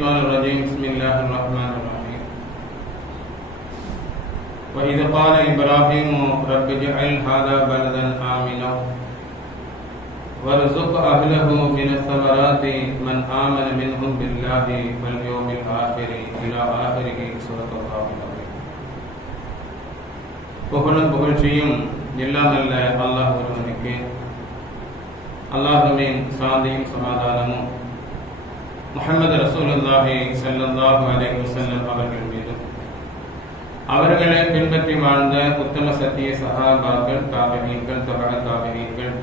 الشيطان الرجيم بسم الله الرحمن الرحيم وإذ قال إبراهيم رب اجعل هذا بلدا آمنا وارزق أهله من الثمرات من آمن منهم بالله واليوم الآخر إلى آخره سورة الله العظيم புகழும் புகழ்ச்சியும் இல்லாமல்ல அல்லாஹ் ஒருவனுக்கு அல்லாஹுவின் சாந்தியும் சமாதானமும் முகமது ரசூலுல்லாஹி சல்லாஹு அலைஹி வஸல்லம் அவர்கள் மீது. அவர்களை பின்பற்றி வாழ்ந்த உத்தம சத்திய சகாபாக்கள் தாபகீன்கள் தபக தாபகீன்கள்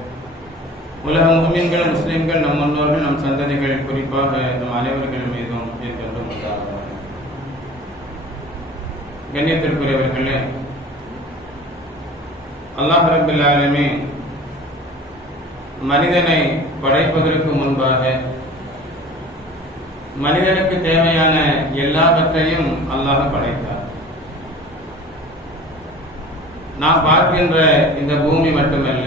உலக முகமீன்கள் முஸ்லிம்கள் நம் முன்னோர்கள் நம் சந்ததிகள் குறிப்பாக நம் அனைவர்கள் மீதும் என்றென்றும் உண்டாகும் கண்ணியத்திற்குரியவர்களே அல்லாஹ் ரபில்லாலுமே மனிதனை படைப்பதற்கு முன்பாக மனிதனுக்கு தேவையான எல்லாவற்றையும் அல்லாஹ் படைத்தார். நாம் பார்க்கின்ற இந்த பூமி மட்டுமல்ல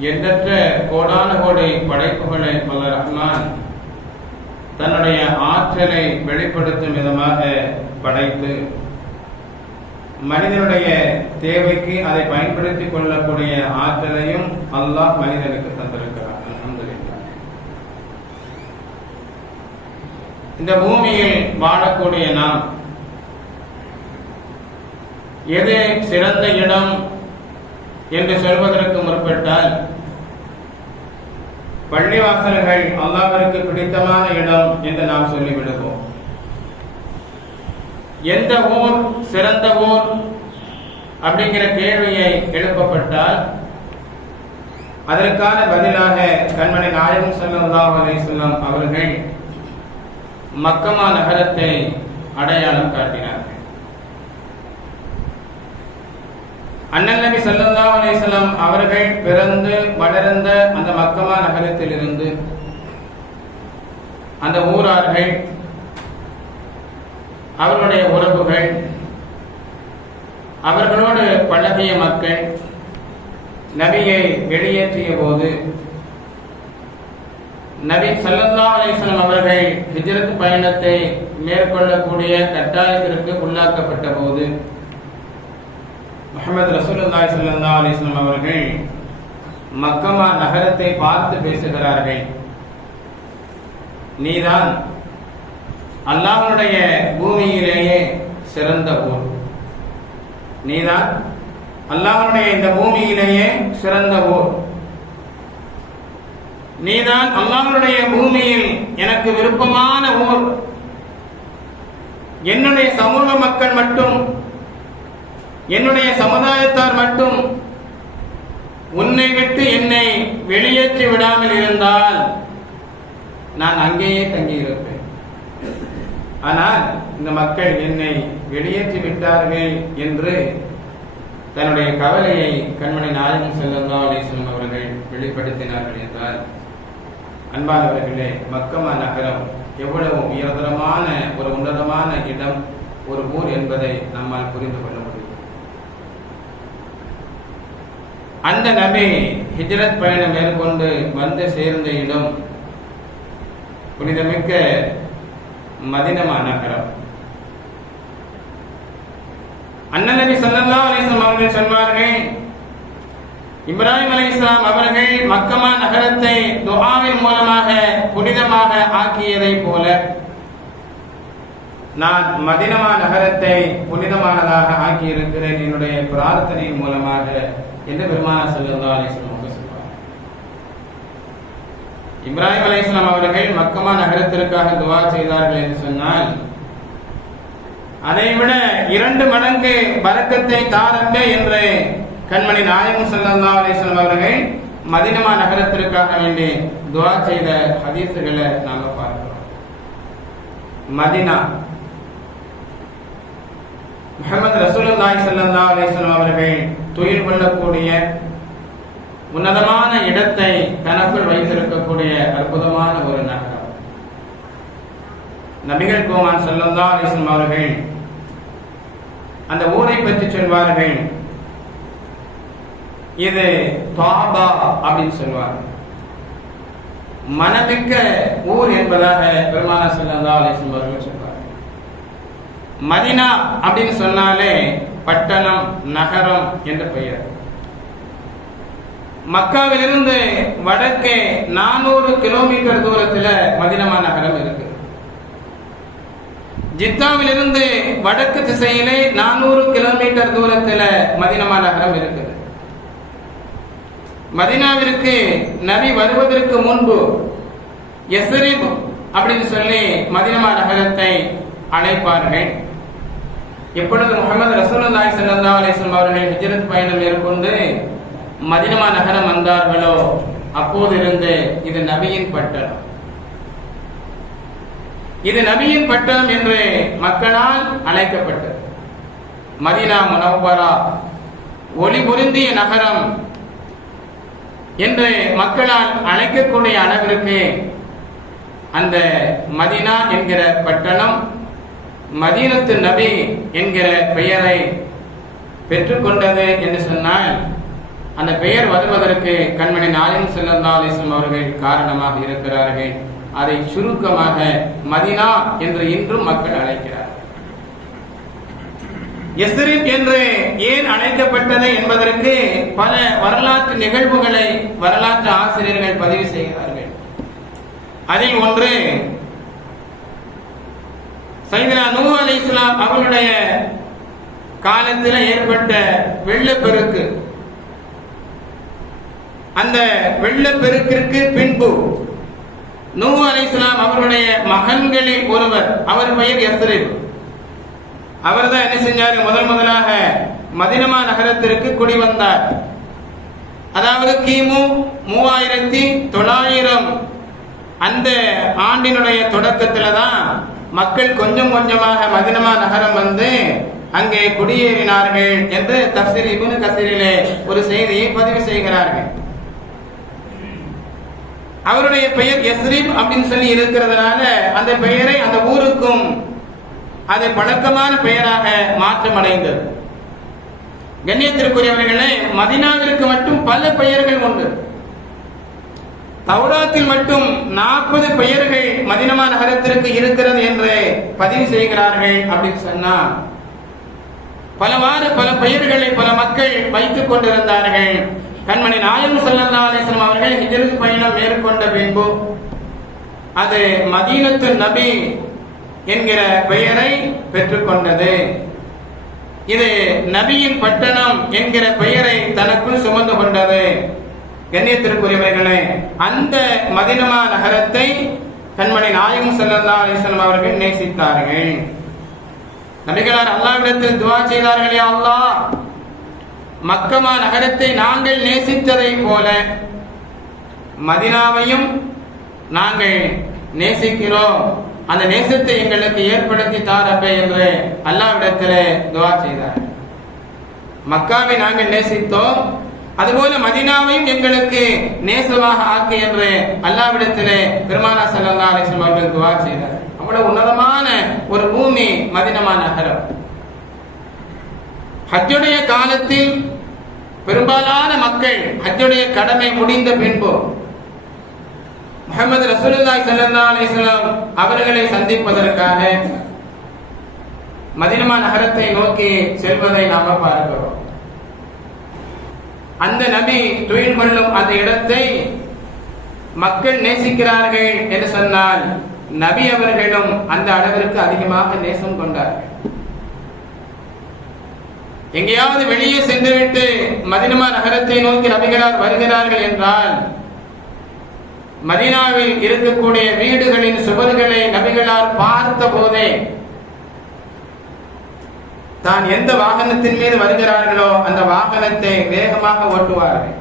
எண்ணற்ற கோடான கோடி படைப்புகளை பல ரஹ்மான் தன்னுடைய ஆற்றலை வெளிப்படுத்தும் விதமாக படைத்து மனிதனுடைய தேவைக்கு அதை பயன்படுத்திக் கொள்ளக்கூடிய ஆற்றலையும் அல்லாஹ் மனிதனுக்கு இந்த பூமியில் வாழக்கூடிய நாம் எது சிறந்த இடம் என்று சொல்வதற்கு முற்பட்டால் பள்ளிவாசல்கள் அல்லாவிற்கு பிடித்தமான இடம் என்று நாம் சொல்லிவிடுவோம். எந்த ஊர் சிறந்த ஊர் அப்படிங்கிற கேள்வியை எழுப்பப்பட்டால் அதற்கான பதிலாக கண்மணி நாயகம் ஸல்லல்லாஹு அலைஹி வஸல்லம் அவர்கள் மக்கமா நகரத்தை அடையாளம் காட்டினார்கள் அண்ணன் நபி சல்லா அலிஸ்லாம் அவர்கள் பிறந்து வளர்ந்த அந்த மக்கமா நகரத்திலிருந்து அந்த ஊரார்கள் அவர்களுடைய உறவுகள் அவர்களோடு பழகிய மக்கள் நபியை வெளியேற்றிய போது நபி ஸல்லல்லாஹு அலைஹி அவர்கள் ஹிஜரத் பயணத்தை மேற்கொள்ளக்கூடிய கட்டாயத்திற்கு உள்ளாக்கப்பட்ட போது முகமது ரசூலுல்லாஹி சல்லா அலைஹி அவர்கள் மக்கமா நகரத்தை பார்த்து பேசுகிறார்கள். நீதான் அல்லாஹனுடைய பூமியிலேயே சிறந்த ஊர். நீதான் அல்லாஹனுடைய இந்த பூமியிலேயே சிறந்த ஊர். நீதான் அல்லாஹ்வுடைய பூமியில் எனக்கு விருப்பமான ஊர். என்னுடைய சமூக மக்கள் மட்டும் என்னுடைய சமுதாயத்தார் மட்டும் உன்னை விட்டு என்னை வெளியேற்றி விடாமல் இருந்தால் நான் அங்கேயே தங்கியிருப்பேன். ஆனால் இந்த மக்கள் என்னை வெளியேற்றி விட்டார்கள் என்று தன்னுடைய கவலையை கண்மணி நாயகம் செல்லந்தா அலிஸ்லம் அவர்கள் வெளிப்படுத்தினார்கள் என்றால் அன்பானவர்களே மக்கமா நகரம் எவ்வளவு உயர்தரமான ஒரு உன்னதமான இடம் ஒரு ஊர் என்பதை நம்மால் புரிந்து கொள்ள முடியும். அந்த நபி ஹிஜ்ரத் பயணம் மேற்கொண்டு வந்து சேர்ந்த இடம் புனிதமிக்க மதினமா நகரம். அண்ணன் நபி சொல்லலாம் அவர்கள் சொன்னார்கள் இப்ராஹிம் அலைஹிஸ்ஸலாம் அவர்கள் மக்கமா நகரத்தை துஹாவின் மூலமாக புனிதமாக ஆக்கியதை போல நான் மதினமா நகரத்தை புனிதமானதாக ஆக்கி இருக்கிறேன் என்னுடைய பிரார்த்தனையின் மூலமாக என்று பெருமான ஸல்லல்லாஹு அலைஹி வஸல்லம் அவர்கள் சொல்வார். அவர்கள் மக்கமா நகரத்திற்காக துவா செய்தார்கள் என்று சொன்னால் அதைவிட இரண்டு மடங்கு பறக்கத்தை தாரங்க என்று கண்மணி நாயகம் ஸல்லல்லாஹு அலைஹி வஸல்லம் அவர்கள் மதினமா நகரத்திற்காக வேண்டி துவா செய்த ஹதீசுகளை நாங்க பார்க்கிறோம். மதினா. முகமது ரசூலுல்லாஹி ஸல்லல்லாஹு அலைஹி அவர்கள் துயில் கொள்ளக்கூடிய உன்னதமான இடத்தை தனக்குள் வைத்திருக்கக்கூடிய அற்புதமான ஒரு நகரம். நபிகள் கோமான் ஸல்லல்லாஹு அலைஹி அவர்கள் அந்த ஊரை பற்றி சொல்வார்கள். இது தாபா அப்படின்னு சொல்லுவாங்க. மனமிக்க ஊர் என்பதாக பெருமான ஸல்லல்லாஹு அலைஹி அவர்கள் மதினா அப்படின்னு சொன்னாலே பட்டணம் நகரம் என்ற பெயர். மக்காவிலிருந்து வடக்கே நானூறு கிலோமீட்டர் தூரத்துல மதினமா நகரம் இருக்கு. ஜித்தாவிலிருந்து வடக்கு திசையிலே நானூறு கிலோமீட்டர் தூரத்துல மதினமா நகரம் இருக்குது மதினாவிற்கு நபி வருவதற்கு முன்பு எசரிப் அப்படின்னு சொல்லி மதினமா நகரத்தை அழைப்பார்கள். எப்பொழுது முகமது ரசூலுல்லாஹி ஸல்லல்லாஹு அலைஹி அவர்கள் ஹிஜ்ரத் பயணம் மேற்கொண்டு மதினமா நகரம் வந்தார்களோ அப்போதிருந்து இது நபியின் பட்டணம். இது நபியின் பட்டணம் என்று மக்களால் அழைக்கப்பட்டது. மதினா முனவரா ஒளி பொருந்திய நகரம் என்று மக்களால் அழைக்கக்கூடிய அளவிற்கு அந்த மதினா என்கிற பட்டணம் மதீனத்து நபி என்கிற பெயரை பெற்றுக்கொண்டது என்று சொன்னால் அந்த பெயர் வருவதற்கு கண்மணி நாயன் செல்லல்லா அலிஸ்லம் அவர்கள் காரணமாக இருக்கிறார்கள். அதை சுருக்கமாக மதினா என்று இன்றும் மக்கள் அழைக்கிறார்கள். எஸ்ரிப் என்று ஏன் அழைக்கப்பட்டது என்பதற்கு பல வரலாற்று நிகழ்வுகளை வரலாற்று ஆசிரியர்கள் பதிவு செய்கிறார்கள். அதில் ஒன்று சைதனா நூ அலி இஸ்லாம் அவருடைய காலத்தில் ஏற்பட்ட வெள்ளப்பெருக்கு. அந்த வெள்ளப்பெருக்கிற்கு பின்பு நூ அலி இஸ்லாம் அவருடைய மகன்களில் ஒருவர் அவர் பெயர் எஸ்ரிப் அவர் தான் என்ன செஞ்சாரு? முதல் முதலாக மதினமா நகரத்திற்கு குடி வந்தார். அதாவது கிமு மூவாயிரத்தி தொள்ளாயிரம் அந்த ஆண்டினுடைய தொடக்கத்துல தான் மக்கள் கொஞ்சம் கொஞ்சமாக மதினமா நகரம் வந்து அங்கே குடியேறினார்கள் என்று தப்சீர் இபுனு கசீரிலே ஒரு செய்தியை பதிவு செய்கிறார்கள். அவருடைய பெயர் எஸ்ரீப் அப்படின்னு சொல்லி இருக்கிறதுனால அந்த பெயரை அந்த ஊருக்கும் அது பழக்கமான பெயராக மாற்றமடைந்தது. கண்ணியத்திற்குரியவர்களே மதினாவிற்கு மட்டும் பல பெயர்கள் உண்டு. தௌராத்தில் மட்டும் நாற்பது பெயர்கள் மதினமா நகரத்திற்கு இருக்கிறது என்று பதிவு செய்கிறார்கள் அப்படின்னு சொன்னா பலவாறு பல பெயர்களை பல மக்கள் வைத்துக் கொண்டிருந்தார்கள். கண்மணி நாயம் சல்லல்லா அலிஸ்லாம் அவர்கள் ஹிஜரத் பயணம் மேற்கொண்ட பின்பு அது மதீனத்து நபி என்கிற பெயரை பெற்றுக்கொண்டது. இது நபியின் பட்டணம் என்கிற பெயரை தனக்குள் சுமந்து கொண்டது. கண்ணியத்திற்குரியவர்களே அந்த மதினமா நகரத்தை கண்மணி நாயகம் சல்லல்லா அலிஸ்லாம் அவர்கள் நேசித்தார்கள். நபிகளார் அல்லாவிடத்தில் துவா செய்தார்களே அல்லாஹ். மக்கமா நகரத்தை நாங்கள் நேசித்ததை போல மதினாவையும் நாங்கள் நேசிக்கிறோம். அந்த நேசத்தை எங்களுக்கு ஏற்படுத்தி தாரப்பே என்று அல்லாவிடத்திலே துவா செய்தார். மக்காவை நாங்கள் நேசித்தோம். அதுபோல மதினாவையும் எங்களுக்கு நேசமாக ஆக்கு என்று அல்லாவிடத்திலே பெருமானா சல்லா அலிஸ்லாம் அவர்கள் துவா செய்தார். அவ்வளவு உன்னதமான ஒரு பூமி மதினமா நகரம். ஹஜ்ஜுடைய காலத்தில் பெரும்பாலான மக்கள் ஹஜ்ஜுடைய கடமை முடிந்த பின்பு முகமது ரசூலுல்லாய் சல்லா அலிஸ்லாம் அவர்களை சந்திப்பதற்காக மதினமா நகரத்தை நோக்கி செல்வதை நாம பார்க்கிறோம். அந்த நபி துயில் கொள்ளும் அந்த இடத்தை மக்கள் நேசிக்கிறார்கள் என்று சொன்னால் நபி அவர்களும் அந்த அளவிற்கு அதிகமாக நேசம் கொண்டார்கள். எங்கேயாவது வெளியே சென்றுவிட்டு மதினமா நகரத்தை நோக்கி நபிகளார் வருகிறார்கள் என்றால் மதினாவில் இருக்கக்கூடிய வீடுகளின் சுவர்களை நபிகளால் பார்த்த போதே தான் எந்த வாகனத்தின் மீது வருகிறார்களோ அந்த வாகனத்தை வேகமாக ஓட்டுவார்கள்.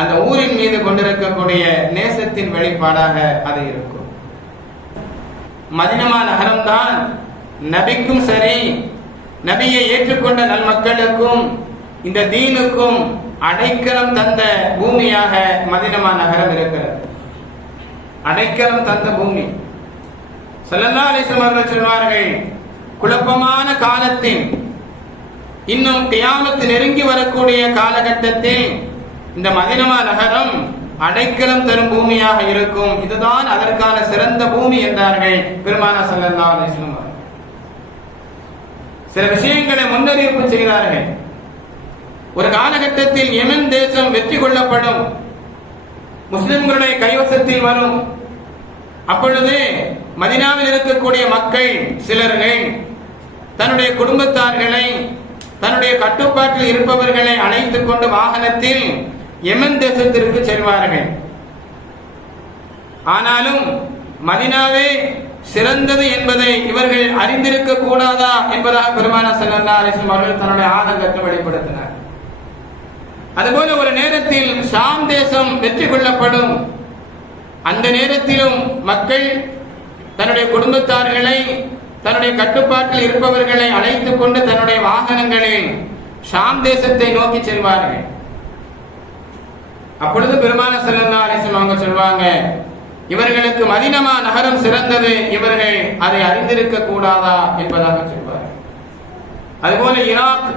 அந்த ஊரின் மீது கொண்டிருக்கக்கூடிய நேசத்தின் வெளிப்பாடாக அது இருக்கும். மதினமா நகரம்தான் நபிக்கும் சரி நபியை ஏற்றுக்கொண்ட நல்மக்களுக்கும் இந்த தீனுக்கும் அடைக்கலம் தந்த பூமியாக மதினமா நகரம் இருக்கிறது. அடைக்கலம் தந்த பூமி. செல்லல்லா அலிஸ்லாம் அவர்கள் சொல்வார்கள் குழப்பமான காலத்தில் இன்னும் கியாமத்து நெருங்கி வரக்கூடிய காலகட்டத்தில் இந்த மதினமா நகரம் அடைக்கலம் தரும் பூமியாக இருக்கும். இதுதான் அதற்கான சிறந்த பூமி என்றார்கள் பெருமான செல்லல்லா அலிஸ்லாம் அவர்கள். சில விஷயங்களை முன்னறிவிப்பு செய்கிறார்கள். ஒரு காலகட்டத்தில் யெமன் தேசம் வெற்றி கொள்ளப்படும். முஸ்லிம்களுடைய கைவசத்தில் வரும். அப்பொழுது மதினாவில் இருக்கக்கூடிய மக்கள் சிலர்கள் தன்னுடைய குடும்பத்தார்களை தன்னுடைய கட்டுப்பாட்டில் இருப்பவர்களை அழைத்துக் கொண்டு வாகனத்தில் எமன் தேசத்திற்கு செல்வார்கள். ஆனாலும் மதினாவே சிறந்தது என்பதை இவர்கள் அறிந்திருக்க கூடாதா என்பதாக பெருமான செல்லல்லா அலிஸ்லாம் அவர்கள் தன்னுடைய ஆதங்கத்தை வெளிப்படுத்தினார். அதுபோல ஒரு நேரத்தில் ஷாம் தேசம் வெற்றி கொள்ளப்படும். அந்த நேரத்திலும் மக்கள் தன்னுடைய குடும்பத்தார்களை தன்னுடைய கட்டுப்பாட்டில் இருப்பவர்களை அழைத்துக் கொண்டு தன்னுடைய வாகனங்களில் ஷாம் தேசத்தை நோக்கி செல்வார்கள். அப்பொழுது பெருமான செல்லல்லா அலிஸ்லாம் அவங்க சொல்வாங்க இவர்களுக்கு மதினமா நகரம் சிறந்தது இவர்கள் அதை அறிந்திருக்க கூடாதா? என்பதாக சொல்வார்கள். அதுபோல ஈராக்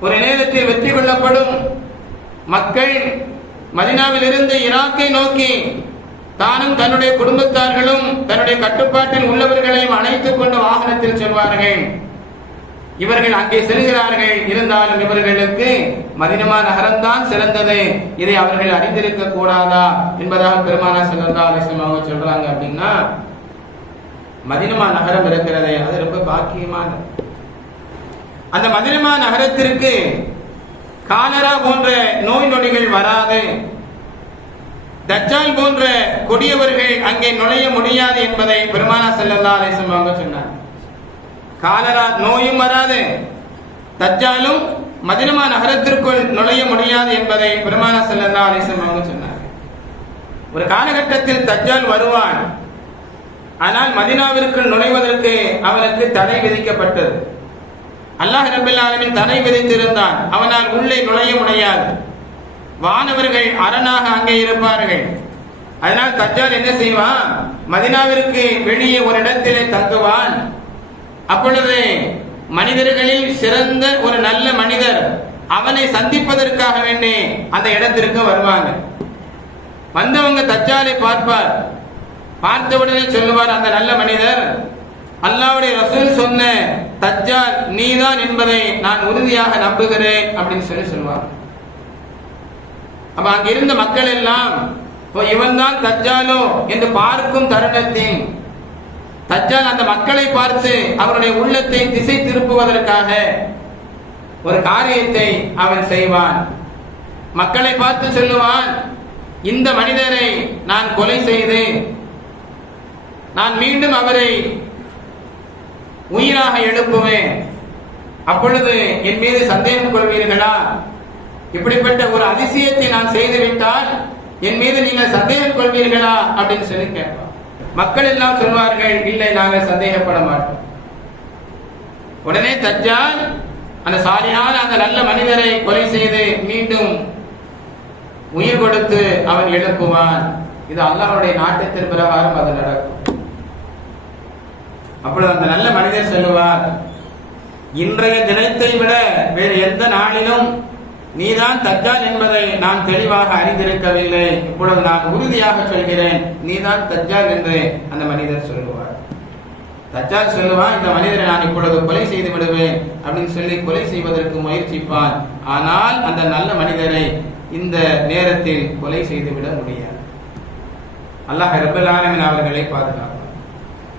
ஒரு நேரத்தில் வெற்றி கொள்ளப்படும். மக்கள் மதினாவில் இருந்து ஈராக்கை நோக்கி தானும் தன்னுடைய குடும்பத்தார்களும் தன்னுடைய கட்டுப்பாட்டில் உள்ளவர்களையும் அழைத்துக் கொண்டு வாகனத்தில் செல்வார்கள். இவர்கள் அங்கே செல்கிறார்கள். இருந்தாலும் இவர்களுக்கு மதினமா நகரம்தான் சிறந்தது. இதை அவர்கள் அறிந்திருக்க கூடாதா என்பதாக பெருமானா செல்லந்தா அலிசமாக சொல்றாங்க அப்படின்னா மதினமா நகரம் இருக்கிறதே அது ரொம்ப பாக்கியமான அந்த மதினமா நகரத்திற்கு காலரா போன்ற நோய் நொடிகள் வராது. தச்சால் போன்ற கொடியவர்கள் அங்கே நுழைய முடியாது என்பதை பெருமானா செல்லல்லா அலிஸ்லாம் அவங்க சொன்னார் காலரா நோயும் வராது. தச்சாலும் மதினமா நகரத்திற்குள் நுழைய முடியாது என்பதை பெருமானா செல்லல்லா அலிஸ்லாம் அவங்க சொன்னார் ஒரு காலகட்டத்தில் தஜ்ஜால் வருவான். ஆனால் மதினாவிற்குள் நுழைவதற்கு அவனுக்கு தடை விதிக்கப்பட்டது. அல்லாஹ் ரபில்லாலமின் தடை விதித்திருந்தான் அவனால் உள்ளே நுழைய முடியாது. வானவர்கள் அரணாக அங்கே இருப்பார்கள். அதனால் தஜ்ஜால் என்ன செய்வான்? மதினாவிற்கு வெளியே ஒரு இடத்திலே தங்குவான். அப்பொழுது மனிதர்களில் சிறந்த ஒரு நல்ல மனிதர் அவனை சந்திப்பதற்காக வேண்டி அந்த இடத்திற்கு வருவாங்க. வந்தவங்க தச்சாலை பார்ப்பார். பார்த்தவுடனே சொல்லுவார் அந்த நல்ல மனிதர் அல்லாவுடைய ரசூல் சொன்ன தஜ்ஜால் நீதான் என்பதை நான் உறுதியாக நம்புகிறேன் அப்படின்னு சொல்லி சொல்லுவாங்க. அப்ப அங்க இருந்த மக்கள் எல்லாம் இவன் தான் தஜ்ஜாலோ என்று பார்க்கும் தருணத்தின் தஜ்ஜால் அந்த மக்களை பார்த்து அவருடைய உள்ளத்தை திசை திருப்புவதற்காக ஒரு காரியத்தை அவன் செய்வான். மக்களை பார்த்து சொல்லுவான் இந்த மனிதரை நான் கொலை செய்து நான் மீண்டும் அவரை உயிராக எழுப்புவேன் அப்பொழுது என் மீது சந்தேகம் கொள்வீர்களா? இப்படிப்பட்ட ஒரு அதிசயத்தை நான் செய்துவிட்டால் என் மீது நீங்கள் சந்தேகம் கொள்வீர்களா? அப்படின்னு சொல்லி கேட்பான். மக்கள் எல்லாம் சொல்வார்கள் இல்லை நாங்கள் சந்தேகப்பட மாட்டோம். உடனே தஜ்ஜால் அந்த சாலியான அந்த நல்ல மனிதரை கொலை செய்து மீண்டும் உயிர் கொடுத்து அவன் எழுப்புவான். இது அல்லாஹ்வுடைய நாட்டத்தின் பிரகாரம் அது நடக்கும். அப்பொழுது அந்த நல்ல மனிதர் சொல்லுவார் இன்றைய தினத்தை விட வேறு எந்த நாளிலும் நீதான் தஜ்ஜால் என்பதை நான் தெளிவாக அறிந்திருக்கவில்லை. இப்பொழுது நான் உறுதியாக சொல்கிறேன் நீதான் தஜ்ஜால் என்று அந்த மனிதர் சொல்லுவார். தஜ்ஜால் சொல்லுவான் இந்த மனிதரை நான் இப்பொழுது கொலை செய்து விடுவேன் அப்படின்னு சொல்லி கொலை செய்வதற்கு முயற்சிப்பான். ஆனால் அந்த நல்ல மனிதரை இந்த நேரத்தில் கொலை செய்துவிட முடியாது. அல்லாஹ் ரபுல் அவர்களை பாதுகாப்பார்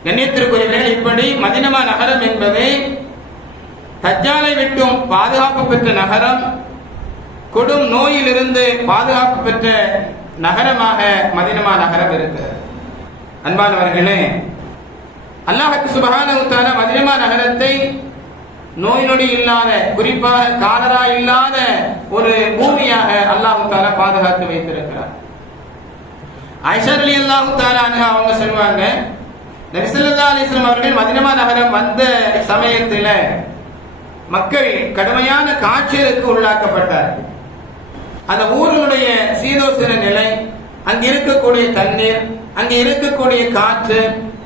கண்ணியத்திற்குரியவர்கள் இப்படி மதினமா நகரம் என்பது தஜ்ஜாலை விட்டும் பாதுகாப்பு பெற்ற நகரம் கொடும் நோயிலிருந்து பாதுகாப்பு பெற்ற நகரமாக மதினமா நகரம் இருக்கிறது. அன்பானவர்களே அல்லாஹுக்கு சுபகான மதினமா நகரத்தை நோய் நொடி இல்லாத குறிப்பாக காலரா இல்லாத ஒரு பூமியாக அல்லாஹு தாலா பாதுகாத்து வைத்திருக்கிறார். ஐஷர்லி அல்லாஹு தாலா அவங்க சொல்லுவாங்க நபிசல்லா அலிஸ்லாம் அவர்கள் மதினமா நகரம் வந்த சமயத்தில் மக்கள் கடுமையான காய்ச்சலுக்கு உள்ளாக்கப்பட்டார். அந்த ஊர்களுடைய சீதோசன நிலை அங்கு இருக்கக்கூடிய தண்ணீர் அங்கு இருக்கக்கூடிய காற்று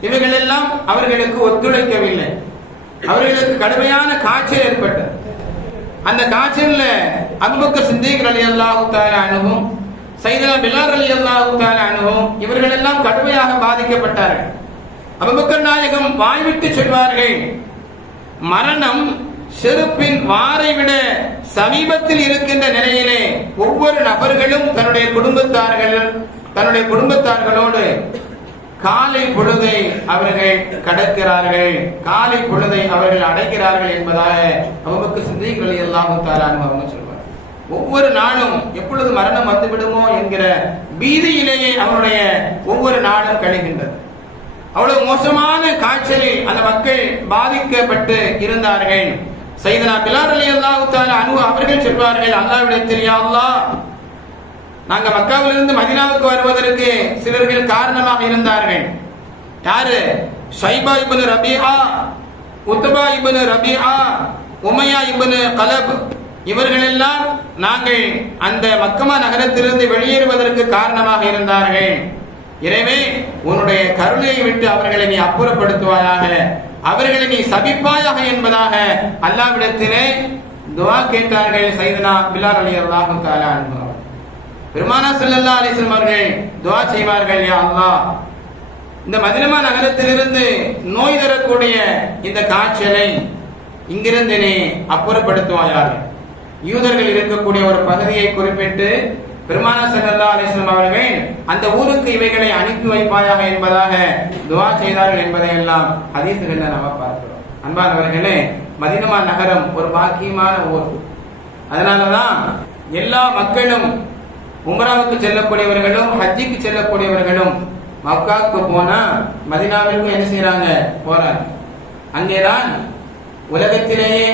இவைகளெல்லாம் அவர்களுக்கு ஒத்துழைக்கவில்லை. அவர்களுக்கு கடுமையான காய்ச்சல் ஏற்பட்டது. அந்த காய்ச்சல்ல அன்புக்கு சிந்திகள் அலி அல்லாஹு அணுகும் சைதனா பிலார் அலி அல்லாஹு அணுகும் இவர்கள் எல்லாம் கடுமையாக பாதிக்கப்பட்டார்கள். அபுபக்கர் நாயகம் வாய்விட்டு சொல்வார்கள். மரணம் செருப்பின் வாரை விட சமீபத்தில் இருக்கின்ற நிலையிலே ஒவ்வொரு நபர்களும் தன்னுடைய குடும்பத்தார்கள் தன்னுடைய குடும்பத்தார்களோடு காலை பொழுதை அவர்கள் கடக்கிறார்கள். காலை பொழுதை அவர்கள் அடைக்கிறார்கள் என்பதாக அவங்களுக்கு சிந்திகள் எல்லாம் தாரான்னு அவங்க சொல்வார் ஒவ்வொரு நாளும் எப்பொழுது மரணம் வந்துவிடுமோ என்கிற பீதியிலேயே அவருடைய ஒவ்வொரு நாளும் கழிகின்றது. அவ்வளவு மோசமான காய்ச்சலில் அந்த மக்கள் பாதிக்கப்பட்டு இருந்தார்கள். சைதனா பிலார் அலி அல்லாஹு அனு அவர்கள் சொல்வார்கள் அல்லாவிடத்தில் யா அல்லாஹ். நாங்க மக்காவிலிருந்து மதினாவுக்கு வருவதற்கு சிலர்கள் காரணமாக இருந்தார்கள். யாரு? ஷைபா இப்னு ரபிஹா உத்தபா இப்னு ரபிஹா உமையா இபனு கலப். இவர்களெல்லாம் நாங்கள் அந்த மக்கமா நகரத்திலிருந்து வெளியேறுவதற்கு காரணமாக இருந்தார்கள். எனவே உன்னுடைய கருணையை விட்டு அவர்களை நீ அப்புறப்படுத்துவாயாக அவர்களை நீ சபிப்பாயாக என்பதாக அல்லாவிடத்திலே துவா கேட்டார்கள் சைதனா பிலார் அலி அல்லாஹு தாலா பெருமானா ஸல்லல்லாஹு அலிஸ்லம் அவர்கள் துவா செய்வார்கள் யா அல்லா இந்த மதினமா நகரத்திலிருந்து நோய் தரக்கூடிய இந்த காய்ச்சலை இங்கிருந்து நீ அப்புறப்படுத்துவாயாக. யூதர்கள் இருக்கக்கூடிய ஒரு பகுதியை குறிப்பிட்டு பெருமானா செல்லல்லா அலிஸ்லாம் அவர்கள் அந்த ஊருக்கு இவைகளை அனுப்பி வைப்பாயாக என்பதாக துவா செய்தார்கள் என்பதை எல்லாம் ஹதீஸ்களில் நாம பார்க்கிறோம். அன்பானவர்களே மதினமா நகரம் ஒரு பாக்கியமான ஊர். அதனாலதான் எல்லா மக்களும் உமராவுக்கு செல்லக்கூடியவர்களும் ஹஜ்ஜிக்கு செல்லக்கூடியவர்களும் மக்காவுக்கு போனா மதினாவிற்கும் என்ன செய்யறாங்க போறாங்க. அங்கேதான் உலகத்திலேயே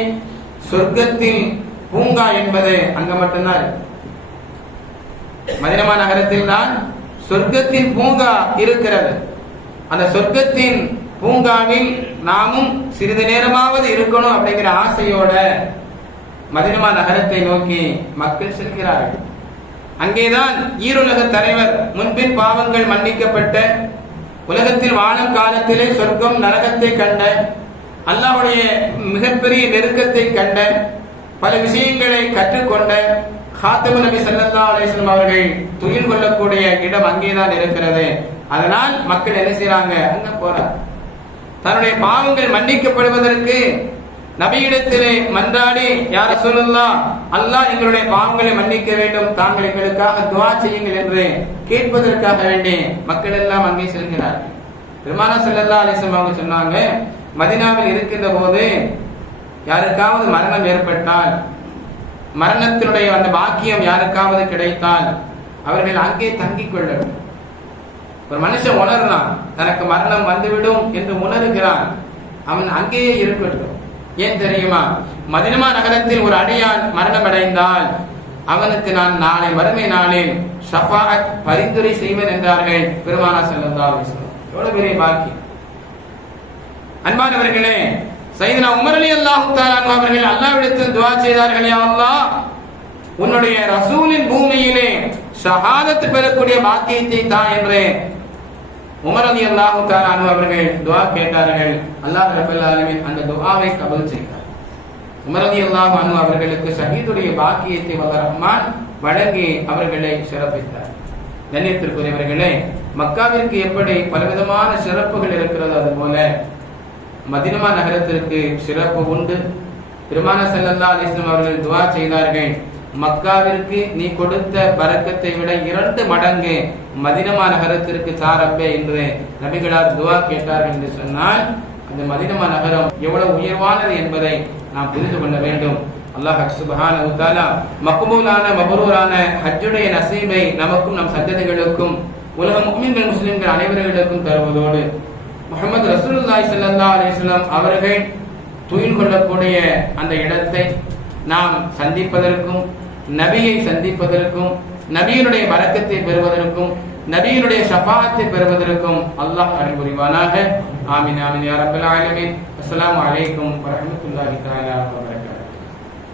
சொர்க்கத்தின் பூங்கா என்பது அங்க மட்டும்தான் இருக்கு. மதினமா நகரத்தில் தான் சொர்க்கத்தின் பூங்கா இருக்கிறது. அந்த சொர்க்கத்தின் பூங்காவில் நாமும் சிறிது நேரமாவது இருக்கணும் அப்படிங்கிற ஆசையோட மதினமா நகரத்தை நோக்கி மக்கள் செல்கிறார்கள். அங்கேதான் ஈருலக தலைவர் முன்பின் பாவங்கள் மன்னிக்கப்பட்ட உலகத்தில் வாழும் காலத்திலே சொர்க்கம் நரகத்தை கண்ட அல்லாவுடைய மிகப்பெரிய நெருக்கத்தை கண்ட பல விஷயங்களை கற்றுக்கொண்ட ஹாத்தமு நபி ஸல்லல்லாஹு அலைஹி அவர்கள் துயில் கொள்ளக்கூடிய இடம் அங்கேதான் இருக்கிறது. அதனால் மக்கள் என்ன செய்யறாங்க அங்க போறாங்க. தன்னுடைய பாவங்கள் மன்னிக்கப்படுவதற்கு நபியிடத்திலே மன்றாடி யார சொல்லலாம் அல்லாஹ் எங்களுடைய பாவங்களை மன்னிக்க வேண்டும். தாங்கள் எங்களுக்காக துவா செய்யுங்கள் என்று கேட்பதற்காக வேண்டி மக்கள் எல்லாம் அங்கே செல்கிறார்கள். பெருமான செல்லல்லா அலைஹி அவங்க சொன்னாங்க மதினாவில் இருக்கின்ற போது யாருக்காவது மரணம் ஏற்பட்டால் மரணத்தினுடைய அந்த பாக்கியம் யாருக்காவது கிடைத்தால் அவர்கள் அங்கே தங்கிக் கொள்ளட்டும். ஒரு மனுஷன் உணர்றான் தனக்கு மரணம் வந்துவிடும் என்று உணர்கிறான். அவன் அங்கேயே இருக்கட்டும். ஏன் தெரியுமா? மதினமா நகரத்தில் ஒரு அடியான் மரணம் அடைந்தால் அவனுக்கு நான் நாளை வறுமை நாளில் ஷஃபாக பரிந்துரை செய்வேன் என்றார்கள் பெருமானா ஸல்லல்லாஹு எவ்வளவு பெரிய பாக்கியம். அன்பானவர்களே சைதனா உமர் அலி அல்லாஹு தாலான் அவர்கள் அல்லாவிடத்தில் துவா செய்தார்கள் அல்லாஹ். உன்னுடைய ரசூலின் பூமியிலே ஷஹாதத் பெறக்கூடிய பாக்கியத்தை தா என்று உமர் அலி அல்லாஹு தாலான் அவர்கள் துவா கேட்டார்கள். அல்லாஹ் ரப்பல் ஆலமீன் அந்த துவாவை கபல் செய்தார். உமர் அலி அல்லாஹு அவர்களுக்கு ஷஹீதுடைய பாக்கியத்தை வல்ல ரஹ்மான் வழங்கி அவர்களை சிறப்பித்தார். கண்ணியத்திற்குரியவர்களே மக்காவிற்கு எப்படி பலவிதமான சிறப்புகள் இருக்கிறது அது போல மதினமா நகரத்திற்கு சிறப்பு உண்டு. பெருமான செல்லல்லா அலிஸ்லம் அவர்கள் துவா செய்தார்கள். மக்காவிற்கு நீ கொடுத்த பறக்கத்தை விட இரண்டு மடங்கு மதினமா நகரத்திற்கு சாரப்பே என்று நபிகளார் துவா கேட்டார்கள் என்று சொன்னால் அந்த மதினமா நகரம் எவ்வளவு உயர்வானது என்பதை நாம் புரிந்து கொள்ள வேண்டும். அல்லாஹ் சுபஹான மக்பூலான மபரூரான ஹஜ்ஜுடைய நசீபை நமக்கும் நம் சந்ததிகளுக்கும் உலக முக்மீன்கள் முஸ்லிம்கள் அனைவர்களுக்கும் தருவதோடு முகமது ரசூலுல்லாஹி ஸல்லல்லாஹு அலிஸ்லாம் அவர்கள் துயில் கொள்ளக்கூடிய அந்த இடத்தை நாம் சந்திப்பதற்கும் நபியை சந்திப்பதற்கும் நபியினுடைய வழக்கத்தை பெறுவதற்கும் நபியினுடைய ஷஃபாத்தை பெறுவதற்கும் அல்லாஹ் அருள் புரிவானாக ஆமின் ஆமீன் யா ரப்பல் ஆலமீன். அலைக்கும் வரஹ்மத்துல்லாஹி